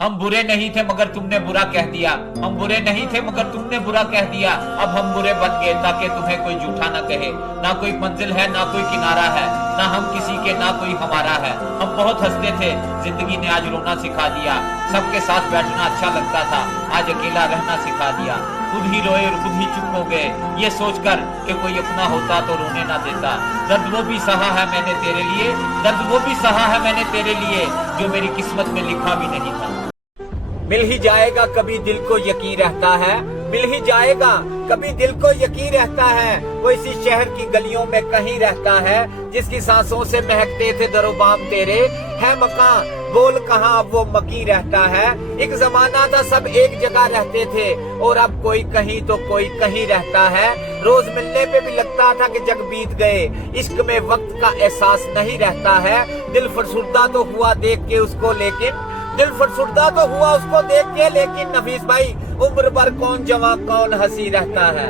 हम बुरे नहीं थे मगर तुमने बुरा कह दिया, हम बुरे नहीं थे मगर तुमने बुरा कह दिया। अब हम बुरे बन गए ताकि तुम्हें कोई झूठा ना कहे। ना कोई मंजिल है ना कोई किनारा है, ना हम किसी के ना कोई हमारा है। हम बहुत हंसते थे, जिंदगी ने आज रोना सिखा दिया। सबके साथ बैठना अच्छा लगता था, आज अकेला रहना सिखा दिया। खुद ही रोए और खुद ही चुप हो गए, ये सोचकर कि कोई अपना होता तो रोने ना देता। दर्द वो भी सहा है मैंने तेरे लिए, दर्द वो भी सहा है मैंने तेरे लिए, जो मेरी किस्मत में लिखा भी नहीं था। मिल ही जाएगा कभी दिल को यकीन रहता है, मिल ही जाएगा कभी दिल को यकीन रहता है। वो इसी शहर की गलियों में कहीं रहता है, जिसकी सांसों से महकते थे दरोबाम तेरे। है मकान बोल कहाँ अब वो मकी रहता है। एक जमाना था सब एक जगह रहते थे, और अब कोई कहीं तो कोई कहीं रहता है। रोज मिलने पे भी लगता था कि जग बीत गए, इश्क में वक्त का एहसास नहीं रहता है। दिल फरसुर्दा तो हुआ देख के उसको, लेकिन दिल फरसुर्दा तो हुआ उसको देख के, लेकिन नफीस भाई उम्र भर कौन जवां कौन हंसी रहता है।